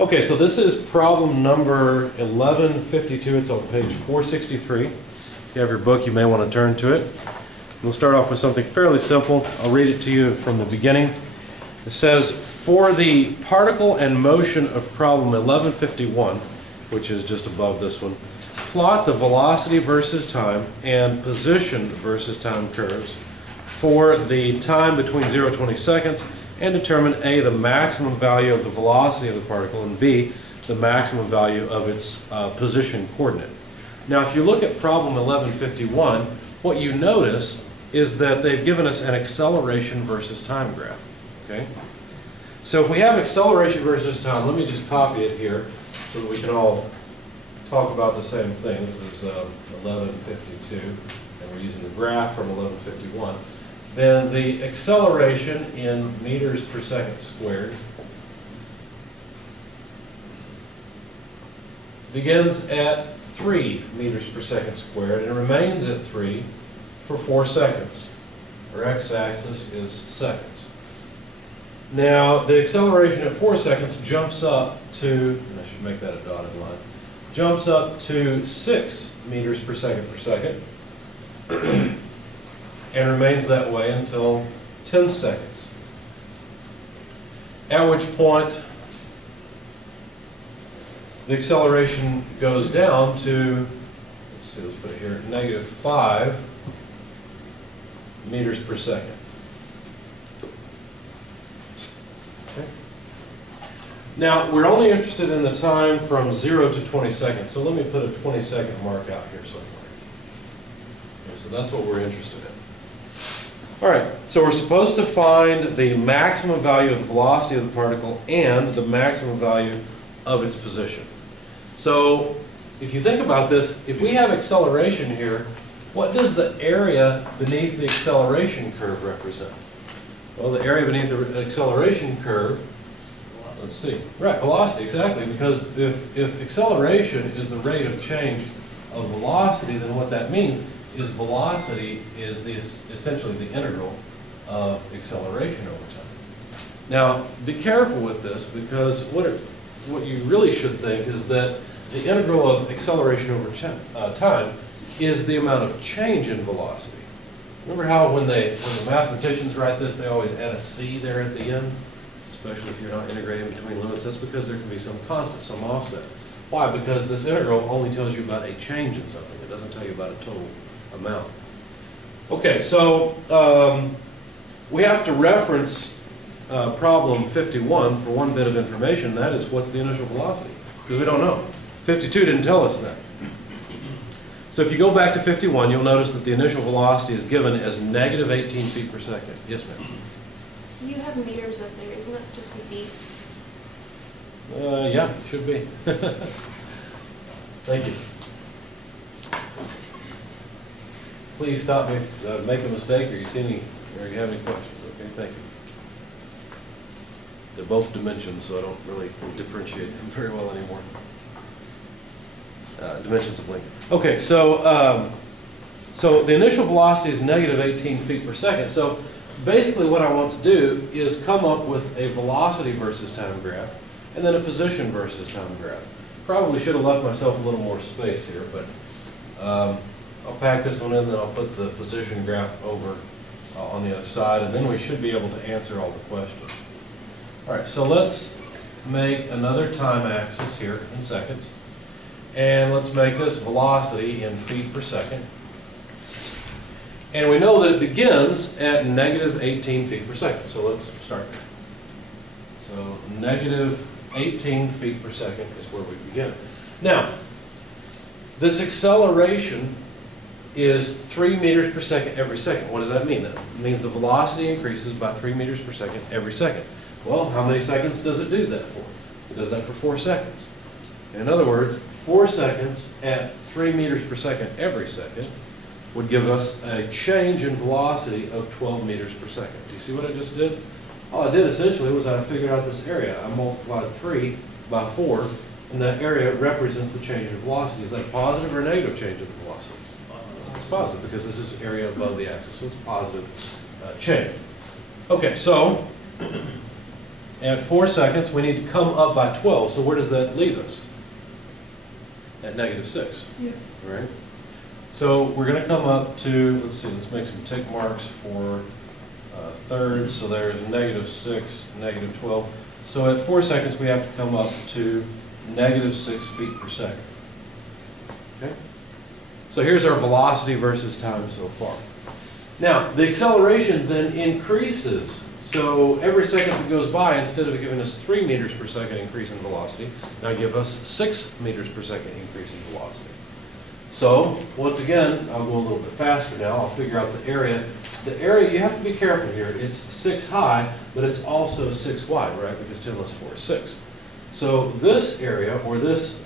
Okay, so this is problem number 1152. It's on page 463. If you have your book, you may want to turn to it. We'll start off with something fairly simple. I'll read it to you from the beginning. It says, for the particle and motion of problem 1151, which is just above this one, plot the velocity versus time and position versus time curves for the time between 0 and 20 seconds and determine A, the maximum value of the velocity of the particle, and B, the maximum value of its position coordinate. Now, if you look at problem 1151, what you notice is that they've given us an acceleration versus time graph. Okay? So if we have acceleration versus time, let me just copy it here so that we can all talk about the same thing. This is 1152, and we're using the graph from 1151. Then the acceleration in meters per second squared begins at 3 meters per second squared and remains at 3 for 4 seconds. Our x-axis is seconds. Now, the acceleration at 4 seconds jumps up to, and I should make that a dotted line, jumps up to 6 meters per second and remains that way until 10 seconds. At which point the acceleration goes down to, let's put it here, negative 5 meters per second. Okay. Now, we're only interested in the time from 0 to 20 seconds, so let me put a 20-second mark out here somewhere. Okay, so that's what we're interested in. All right, so we're supposed to find the maximum value of the velocity of the particle and the maximum value of its position. So if you think about this, if we have acceleration here, what does the area beneath the acceleration curve represent? Well, the area beneath the acceleration curve, let's see, right, velocity, exactly, because if acceleration is the rate of change of velocity, then what that means is velocity is essentially the integral of acceleration over time. Now, be careful with this, because what you really should think is that the integral of acceleration over time is the amount of change in velocity. Remember how when the mathematicians write this, they always add a c there at the end, especially if you're not integrating between limits? That's because there can be some constant, some offset. Why? Because this integral only tells you about a change in something. It doesn't tell you about a total amount. Okay, so we have to reference problem 51 for one bit of information. That is, what's the initial velocity? Because we don't know. 52 didn't tell us that. So if you go back to 51, you'll notice that the initial velocity is given as negative 18 feet per second. Yes, ma'am? You have meters up there. Isn't that supposed to be feet? Yeah, it should be. Thank you. Please stop me if I make a mistake or you see any, or you have any questions. Okay, thank you. They're both dimensions, so I don't really differentiate them very well anymore. Dimensions of length. Okay, so so the initial velocity is negative 18 feet per second. So basically what I want to do is come up with a velocity versus time graph and then a position versus time graph. Probably should have left myself a little more space here, but I'll pack this one in, then I'll put the position graph over on the other side, and then we should be able to answer all the questions. All right, so let's make another time axis here in seconds. And let's make this velocity in feet per second. And we know that it begins at negative 18 feet per second. So let's start there. So negative 18 feet per second is where we begin. Now, this acceleration is 3 meters per second every second. What does that mean? That means the velocity increases by 3 meters per second every second. Well, how many seconds does it do that for? It does that for 4 seconds. In other words, 4 seconds at 3 meters per second every second would give us a change in velocity of 12 meters per second. Do you see what I just did? All I did essentially was I figured out this area. I multiplied 3 by 4, and that area represents the change in velocity. Is that a positive or a negative change in velocity? It's positive, because this is area above the axis, so it's a positive change. Okay, so At 4 seconds, we need to come up by 12. So where does that leave us? At -6. Yeah. Right? So we're going to come up to, let's see, let's make some tick marks for thirds. So there's -6, -12. So at 4 seconds, we have to come up to -6 feet per second. Okay? So here's our velocity versus time so far. Now, the acceleration then increases. So every second that goes by, instead of giving us 3 meters per second increase in velocity, now give us 6 meters per second increase in velocity. So, once again, I'll go a little bit faster now. I'll figure out the area. The area, you have to be careful here. It's 6 high, but it's also 6 wide, right? Because 10 less 4 is 6. So this area, or this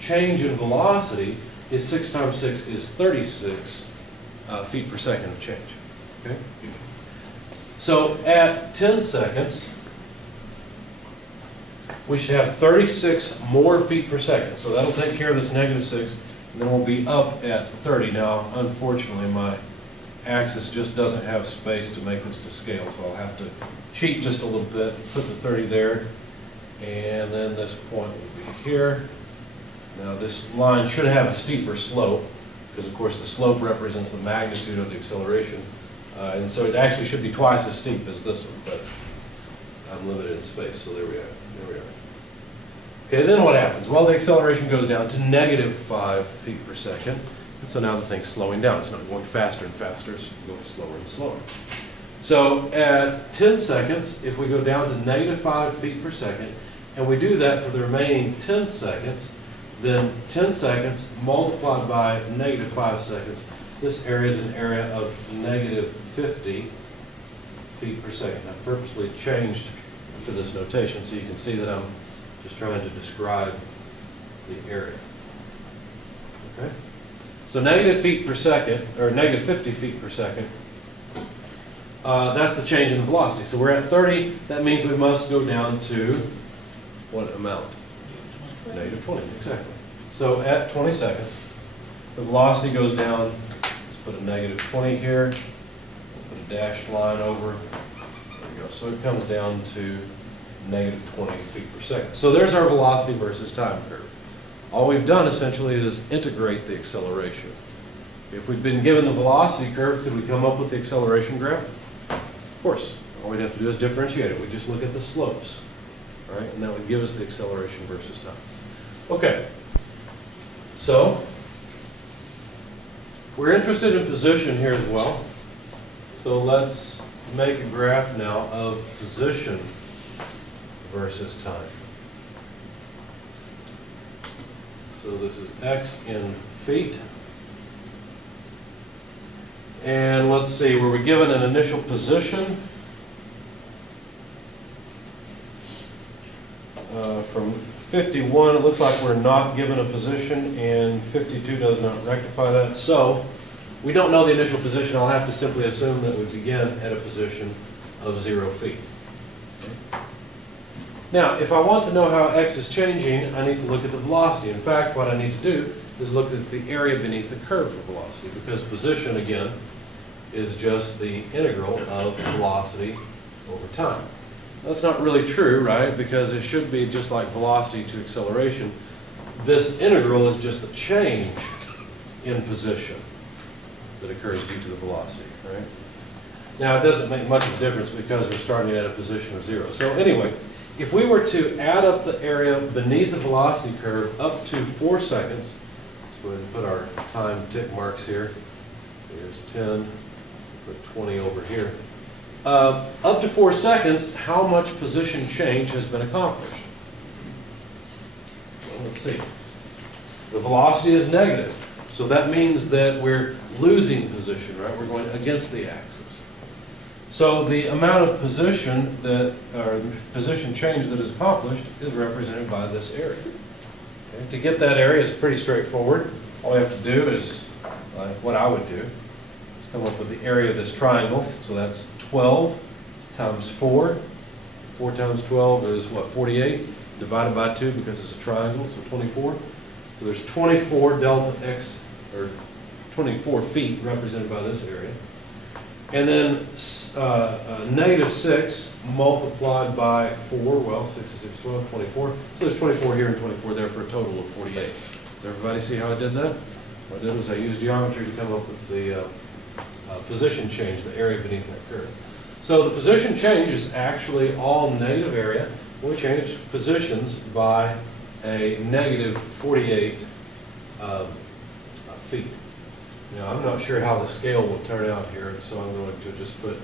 change in velocity, is 6 times 6 is 36 feet per second of change. Okay? So at 10 seconds, we should have 36 more feet per second. So that'll take care of this -6, and then we'll be up at 30. Now, unfortunately, my axis just doesn't have space to make this to scale, so I'll have to cheat just a little bit, put the 30 there, and then this point will be here. Now, this line should have a steeper slope, because, of course, the slope represents the magnitude of the acceleration. And so it actually should be twice as steep as this one, but I'm limited in space, so there we are. There we are. Okay, then what happens? Well, the acceleration goes down to -5 feet per second, and so now the thing's slowing down. It's not going faster and faster, it's going slower and slower. So at 10 seconds, if we go down to -5 feet per second, and we do that for the remaining 10 seconds, then 10 seconds multiplied by -5 seconds, this area is an area of -50 feet per second. I've purposely changed to this notation so you can see that I'm just trying to describe the area. Okay? So -feet per second, or -50 feet per second, that's the change in the velocity. So we're at 30, that means we must go down to what amount? -20, exactly. So at 20 seconds, the velocity goes down. Let's put a -20 here. We'll put a dashed line over. There we go. So it comes down to -20 feet per second. So there's our velocity versus time curve. All we've done essentially is integrate the acceleration. If we'd been given the velocity curve, could we come up with the acceleration graph? Of course. All we'd have to do is differentiate it. We just look at the slopes, right? And that would give us the acceleration versus time. Okay. So we're interested in position here as well. So let's make a graph now of position versus time. So this is x in feet. And let's see, were we given an initial position? From 51, it looks like we're not given a position, and 52 does not rectify that. So we don't know the initial position. I'll have to simply assume that we begin at a position of 0 feet. Okay. Now, if I want to know how x is changing, I need to look at the velocity. In fact, what I need to do is look at the area beneath the curve for velocity, because position, again, is just the integral of velocity over time. That's not really true, right? Because it should be just like velocity to acceleration. This integral is just the change in position that occurs due to the velocity, right? Now, it doesn't make much of a difference because we're starting at a position of 0. So anyway, if we were to add up the area beneath the velocity curve up to 4 seconds, let's go ahead and put our time tick marks here. Here's 10, put 20 over here. Up to 4 seconds, how much position change has been accomplished? Well, let's see. The velocity is negative, so that means that we're losing position, right? We're going against the axis. So the amount of position that, or position change that is accomplished is represented by this area. Okay? To get that area is pretty straightforward. All we have to do is, what I would do, is come up with the area of this triangle. So that's 12 times 4. 4 times 12 is what, 48? Divided by 2 because it's a triangle, so 24. So there's 24 delta x, or 24 feet represented by this area. And then negative 6 multiplied by 4, well, 6 is 6, 12, 24. So there's 24 here and 24 there for a total of 48. Does everybody see how I did that? What I did was I used geometry to come up with the position change, the area beneath that curve. So the position change is actually all negative area. We change positions by a negative 48 feet. Now, I'm not sure how the scale will turn out here, so I'm going to just put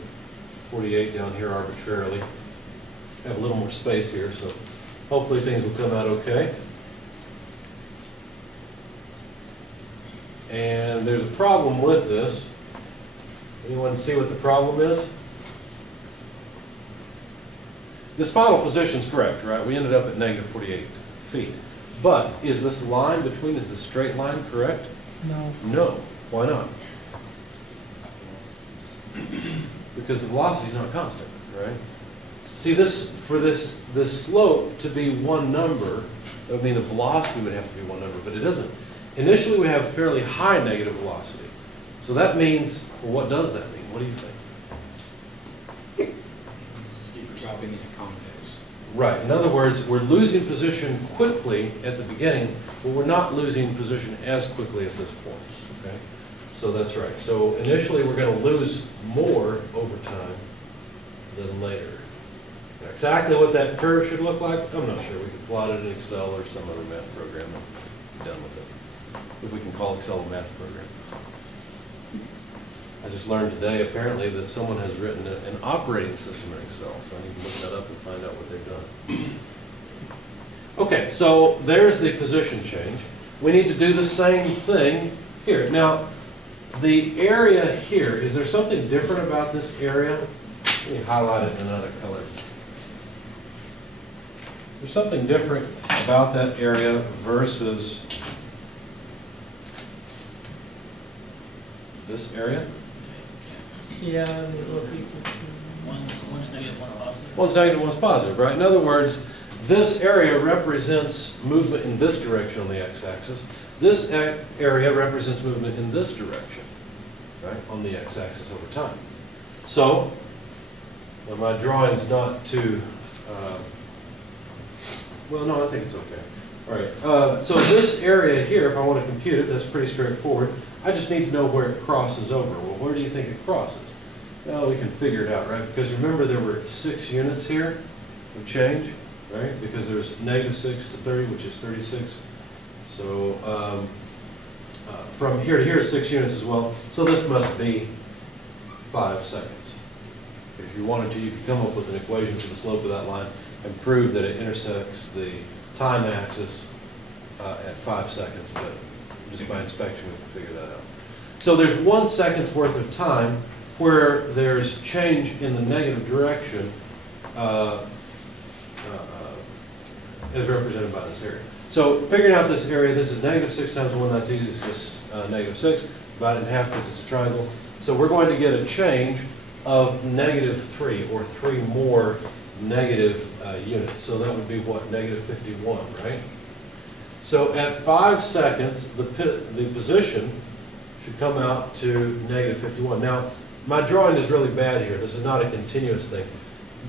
48 down here arbitrarily. Have a little more space here, so hopefully things will come out okay. And there's a problem with this. Anyone see what the problem is? This final position is correct, right? We ended up at negative 48 feet. But is this line between, is this straight line correct? No. No. Why not? Because the velocity is not constant, right? See, for this slope to be one number, that would mean the velocity would have to be one number, but it isn't. Initially, we have fairly high negative velocity. So that means, well, what does that mean? What do you think? Steeper dropping into convex. Right. In other words, we're losing position quickly at the beginning, but we're not losing position as quickly at this point. Okay? So that's right. So initially, we're going to lose more over time than later. Now, exactly what that curve should look like, I'm not sure. We could plot it in Excel or some other math program and be done with it. If we can call Excel a math program. I just learned today, apparently, that someone has written an operating system in Excel, so I need to look that up and find out what they've done. Okay, so there's the position change. We need to do the same thing here. Now, the area here, is there something different about this area? Let me highlight it in another color. There's something different about that area versus this area? Yeah, there will be. One's negative, one's positive. One's negative, one's positive, right? In other words, this area represents movement in this direction on the x-axis. This area represents movement in this direction, right, on the x-axis over time. So, well, my drawing's not too, well, no, I think it's okay. All right, so this area here, if I want to compute it, that's pretty straightforward. I just need to know where it crosses over. Well, where do you think it crosses? Well, we can figure it out, right? Because remember, there were 6 units here of change, right? Because there's negative 6 to 30, which is 36. So from here to here is 6 units as well. So this must be 5 seconds. If you wanted to, you could come up with an equation for the slope of that line and prove that it intersects the time axis at 5 seconds, but just by inspection we can figure that out. So there's 1 second's worth of time where there's change in the negative direction as represented by this area. So figuring out this area, this is negative 6 times 1, that's easy, it's just negative 6, divide it in half because it's a triangle. So we're going to get a change of negative 3, or 3 more negative units. So that would be what, negative 51, right? So at 5 seconds, the position should come out to negative 51. Now, my drawing is really bad here. This is not a continuous thing.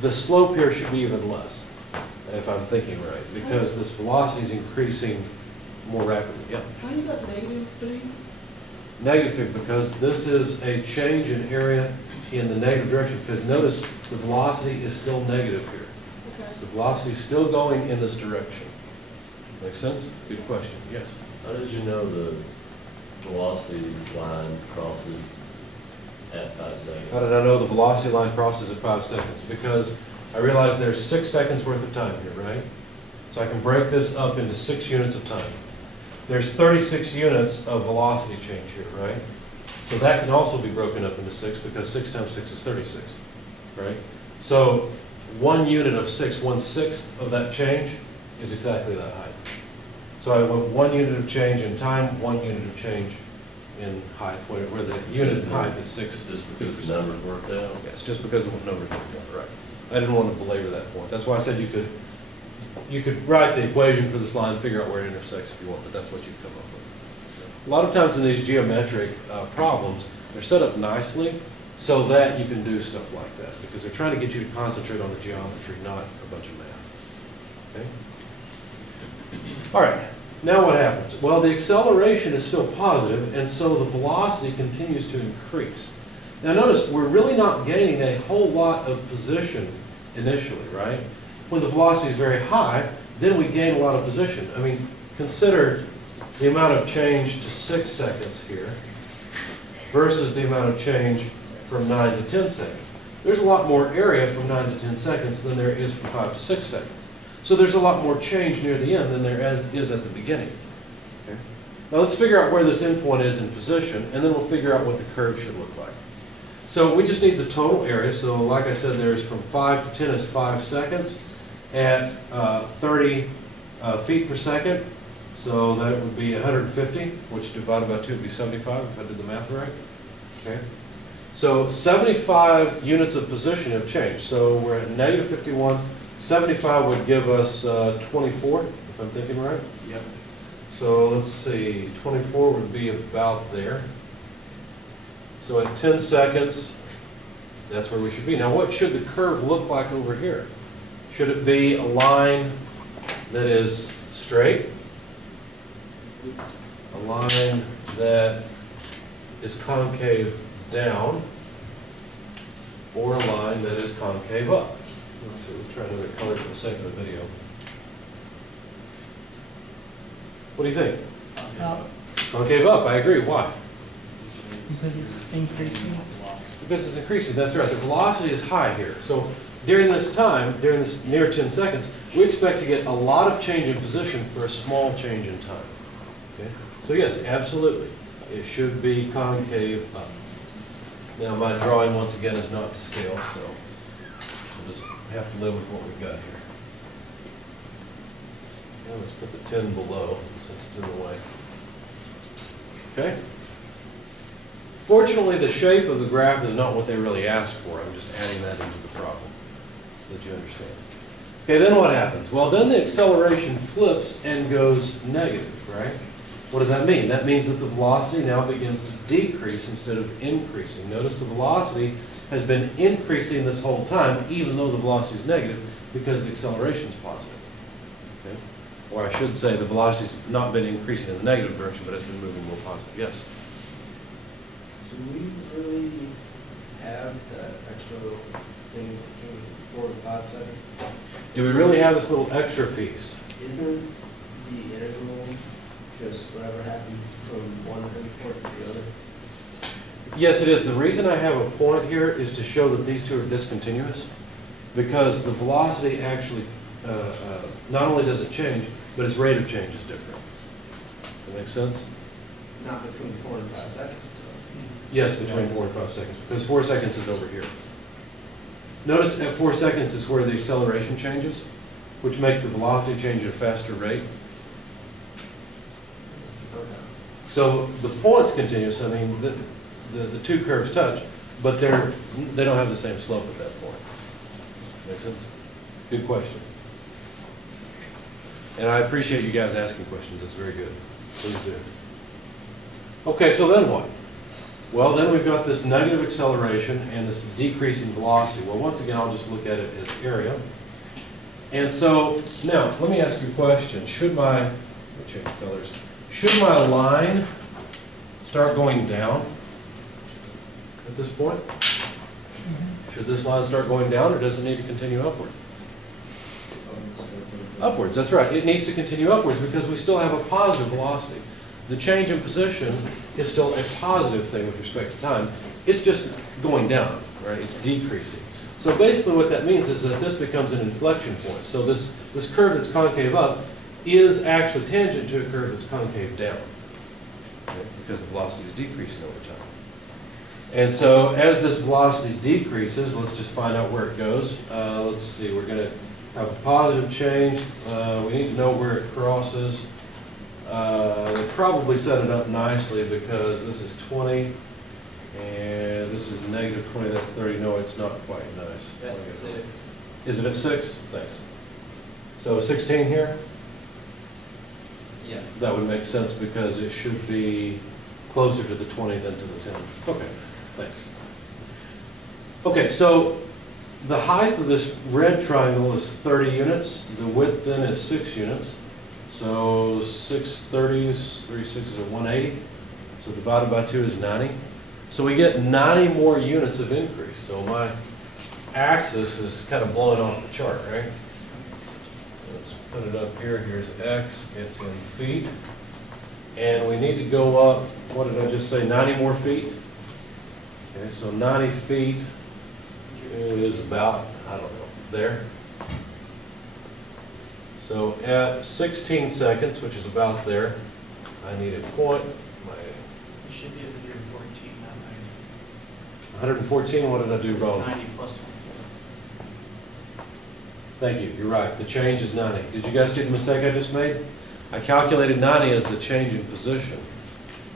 The slope here should be even less, if I'm thinking right, because this velocity is increasing more rapidly. Yeah. How you got negative 3? Negative 3, because this is a change in area in the negative direction, because notice the velocity is still negative here. Okay. So the velocity is still going in this direction. Make sense? Good question. Yes. How did you know the velocity line crosses at 5 seconds? How did I know the velocity line crosses at 5 seconds? Because I realized there's 6 seconds worth of time here, right? So I can break this up into 6 units of time. There's 36 units of velocity change here, right? So that can also be broken up into 6, because 6 times 6 is 36, right? So 1 unit of 6, 1/6 of that change is exactly that height. So I went 1 unit of change in time, 1 unit of change in height, where the unit in height is 6. Just because the numbers worked out? Yes, just because of what numbers worked out, right. I didn't want to belabor that point. That's why I said you could write the equation for this line, figure out where it intersects if you want, but that's what you come up with. A lot of times in these geometric problems, they're set up nicely, so that you can do stuff like that, because they're trying to get you to concentrate on the geometry, not a bunch of math. Okay? All right, now what happens? Well, the acceleration is still positive, and so the velocity continues to increase. Now notice, we're really not gaining a whole lot of position initially, right? When the velocity is very high, then we gain a lot of position. I mean, consider the amount of change to 6 seconds here versus the amount of change from 9 to 10 seconds. There's a lot more area from 9 to 10 seconds than there is from 5 to 6 seconds. So there's a lot more change near the end than there is at the beginning. Okay? Now let's figure out where this endpoint is in position, and then we'll figure out what the curve should look like. So we just need the total area. So like I said, there's from 5 to 10 is 5 seconds at 30 feet per second. So that would be 150, which divided by 2 would be 75 if I did the math right. Okay. So 75 units of position have changed. So we're at negative 51. 75 would give us 24, if I'm thinking right. Yep. So let's see, 24 would be about there. So at 10 seconds, that's where we should be. Now what should the curve look like over here? Should it be a line that is straight? A line that is concave down? Or a line that is concave up? Let's see, let's try another color for the sake of the video. What do you think? Up, Concave up, I agree. Why? because it's increasing. Because it's increasing, that's right. The velocity is high here. So during this time, during this near 10 seconds, we expect to get a lot of change in position for a small change in time. Okay? So yes, absolutely. It should be concave up. Now my drawing, once again, is not to scale, so we'll just have to live with what we've got here. Now let's put the 10 below, since it's in the way. Okay? Fortunately, the shape of the graph is not what they really asked for. I'm just adding that into the problem so that you understand. Okay, then what happens? Well, then the acceleration flips and goes negative, right? What does that mean? That means that the velocity now begins to decrease instead of increasing. Notice the velocity has been increasing this whole time, even though the velocity is negative, because the acceleration is positive. Okay? Or I should say the velocity has not been increasing in the negative direction, but it's been moving more positive. Yes? Do we really have that extra little thing between 4 and 5 seconds? Do we really have this little extra piece? Isn't the integral just whatever happens from one endpoint to the other? Yes, it is. The reason I have a point here is to show that these two are discontinuous, because the velocity actually, not only does it change, but its rate of change is different. That makes sense? Not between 4 and 5 seconds. Yes, between 4 and 5 seconds, because 4 seconds is over here. Notice at 4 seconds is where the acceleration changes, which makes the velocity change at a faster rate. So the point's continuous. I mean, the two curves touch, but they don't have the same slope at that point. Make sense? Good question. And I appreciate you guys asking questions. That's very good. Please do. Okay, so then what? Well, then we've got this negative acceleration and this decreasing velocity. Well, once again, I'll just look at it as area. And so, now, let me ask you a question. Should my, let me change colors. Should my line start going down at this point? Should this line start going down, or does it need to continue upward? Upwards, that's right. It needs to continue upwards because we still have a positive velocity. The change in position is still a positive thing with respect to time. It's just going down, right? It's decreasing. So basically what that means is that this becomes an inflection point. So this curve that's concave up is actually tangent to a curve that's concave down, okay? Because the velocity is decreasing over time. And so as this velocity decreases, let's just find out where it goes. Let's see, we're going to have a positive change. We need to know where it crosses. They probably set it up nicely because this is 20 and this is negative 20, that's 30. No, it's not quite nice. That's 6. Is it at 6? Thanks. So 16 here? Yeah. That would make sense because it should be closer to the 20 than to the 10. Okay, thanks. Okay, so the height of this red triangle is 30 units. The width then is 6 units. So 6 30s, 3 6s are 180. So divided by 2 is 90. So we get 90 more units of increase. So my axis is kind of blowing off the chart, right? Let's put it up here. Here's X. It's in feet. And we need to go up, what did I just say, 90 more feet? Okay, so 90 feet is about, I don't know, there. So at 16 seconds, which is about there, I need a point. My It should be 114, not 114, what did I do 90. wrong? It's 90 plus 24. Thank you, you're right, the change is 90. Did you guys see the mistake I just made? I calculated 90 as the change in position,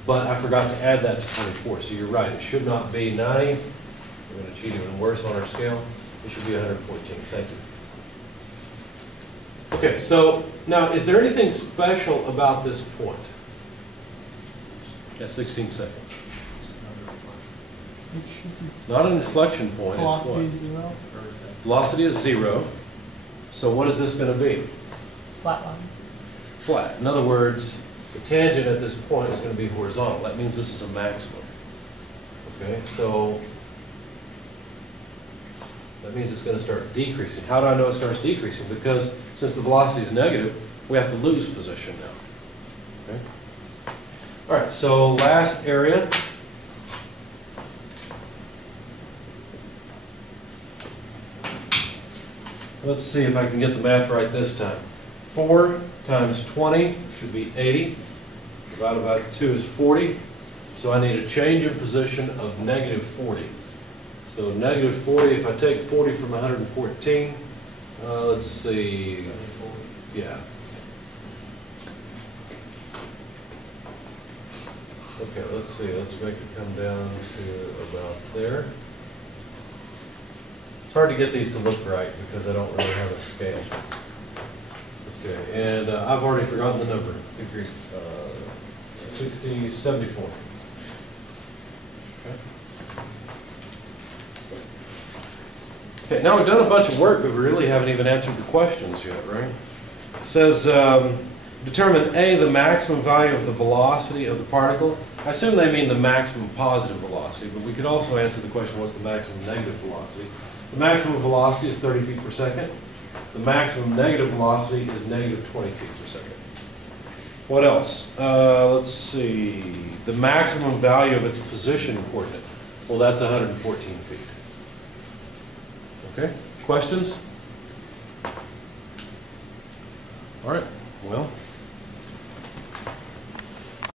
but I forgot to add that to 24, so you're right, it should not be 90. We're going to cheat even worse on our scale. It should be 114, thank you. Okay, so now, is there anything special about this point? At 16 seconds. It should be. It's not an inflection point, it's Velocity what? is 0, Velocity is 0, so what is this going to be? flat line. Flat. In other words, the tangent at this point is going to be horizontal. That means this is a maximum. Okay, so that means it's going to start decreasing. How do I know it starts decreasing? Because since the velocity is negative, we have to lose position now. Okay? All right, so last area. Let's see if I can get the math right this time. 4 times 20 should be 80. Divided by 2 is 40. So I need a change in position of negative 40. So negative 40, if I take 40 from 114, let's see, yeah. Okay, let's see, let's make it come down to about there. It's hard to get these to look right because I don't really have a scale. Okay, and I've already forgotten the number. 60, 74. Okay. Okay, now we've done a bunch of work, but we really haven't even answered the questions yet, right? It says, determine A, the maximum value of the velocity of the particle. I assume they mean the maximum positive velocity, but we could also answer the question, what's the maximum negative velocity? The maximum velocity is 30 feet per second. The maximum negative velocity is negative 20 feet per second. What else? Let's see. The maximum value of its position coordinate. Well, that's 114 feet. Okay, questions? All right, well.